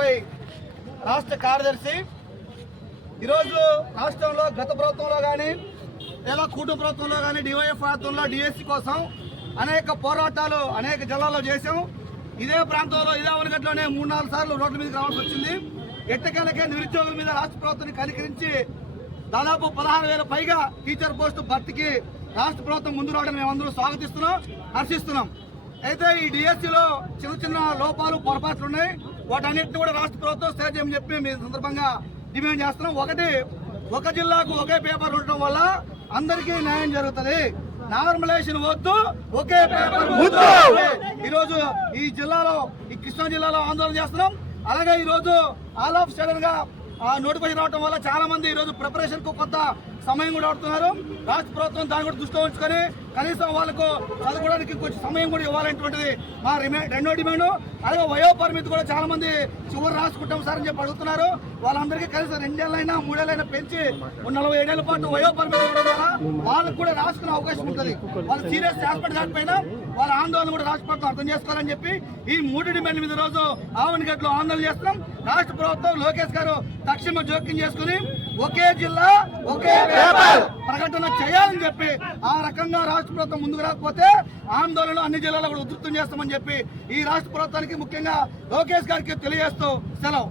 రాష్ట్ర కార్యదర్శి. ఈరోజు రాష్ట్రంలో గత ప్రభుత్వంలో కానీ లేదా కూటమి ప్రభుత్వంలో కానీ డివైఎఫ్ ప్రాంతంలో డిఎస్సి కోసం అనేక పోరాటాలు అనేక జిల్లాల్లో చేశాం. ఇదే ప్రాంతంలో ఇదే వనగట్లోనే మూడు నాలుగు సార్లు రోడ్ల మీదకి రావాల్సి వచ్చింది. ఎట్టకేలకే నిరుద్యోగుల మీద రాష్ట్ర ప్రభుత్వాన్ని కనికరించి దాదాపు పదహారు వేల పైగా టీచర్ పోస్టు భర్తీకి రాష్ట్ర ప్రభుత్వం ముందు రావడం మేమందరూ స్వాగతిస్తున్నాం హర్షిస్తున్నాం. అయితే ఈ డిఎస్సిలో చిన్న చిన్న లోపాలు పొరపాట్లు ఉన్నాయి. వాటన్నిటిని కూడా రాష్ట్ర ప్రభుత్వం సరి చేయమని చెప్పి మీ సందర్భంగా డిమాండ్ చేస్తున్నాం. ఒకటి ఒక జిల్లాకు ఒకే పేపర్ ఉండటం వల్ల అందరికీ న్యాయం జరుగుతుంది. నార్మలైజేషన్ వద్దు ఒకే పేపర్ ముద్దు ఈ రోజు ఈ జిల్లాలో ఈ కృష్ణా జిల్లాలో ఆందోళన చేస్తున్నాం. అలాగే ఈ రోజు ఆల్ ఆఫ్ సడన్గా నోటిఫికేషన్ రావడం వల్ల చాలా మంది ఈ రోజు ప్రిపరేషన్కు కొంత సమయం కూడా పడుతున్నారు రాష్ట్ర ప్రభుత్వం దాన్ని కూడా దృష్టిలో ఉంచుకొని కనీసం వాళ్ళకు చదువుకోవడానికి కొంచెం సమయం కూడా ఇవ్వాలనేటువంటిది మా రెండో డిమాండ్. అలాగే వయో పరిమితి కూడా చాలా మంది చివరి రాసుకుంటాం సార్ అని చెప్పి అడుగుతున్నారు. వాళ్ళందరికీ కనీసం రెండేళ్ళైనా మూడేళ్ళైనా పెంచి నలభై ఏడేళ్ళ పాటు వయో పరిమితి ఇవ్వడం వాళ్ళకు కూడా రాసుకునే అవకాశం ఉంటుంది. వాళ్ళు సీరియస్ హాస్పిటల్ దానిపైన వాళ్ళ ఆందోళన కూడా రాష్ట్ర ప్రభుత్వం అర్థం చేసుకోవాలని చెప్పి ఈ మూడు డిమాండ్ మీద రోజు ఆవనగట్లో ఆందోళన చేస్తున్నాం. రాష్ట్ర ప్రభుత్వం లోకేష్ గారు తక్షణ జోక్యం చేసుకుని ఒకే జిల్లా ఒకే ప్రకటన చేయాలని చెప్పి ఆ రకంగా రాష్ట్ర ప్రభుత్వం ముందుకు రాకపోతే ఆందోళన అన్ని జిల్లాలో కూడా ఉధృతం చేస్తామని చెప్పి ఈ రాష్ట్ర ప్రభుత్వానికి ముఖ్యంగా లోకేష్ గారికి తెలియజేస్తూ సెలవు.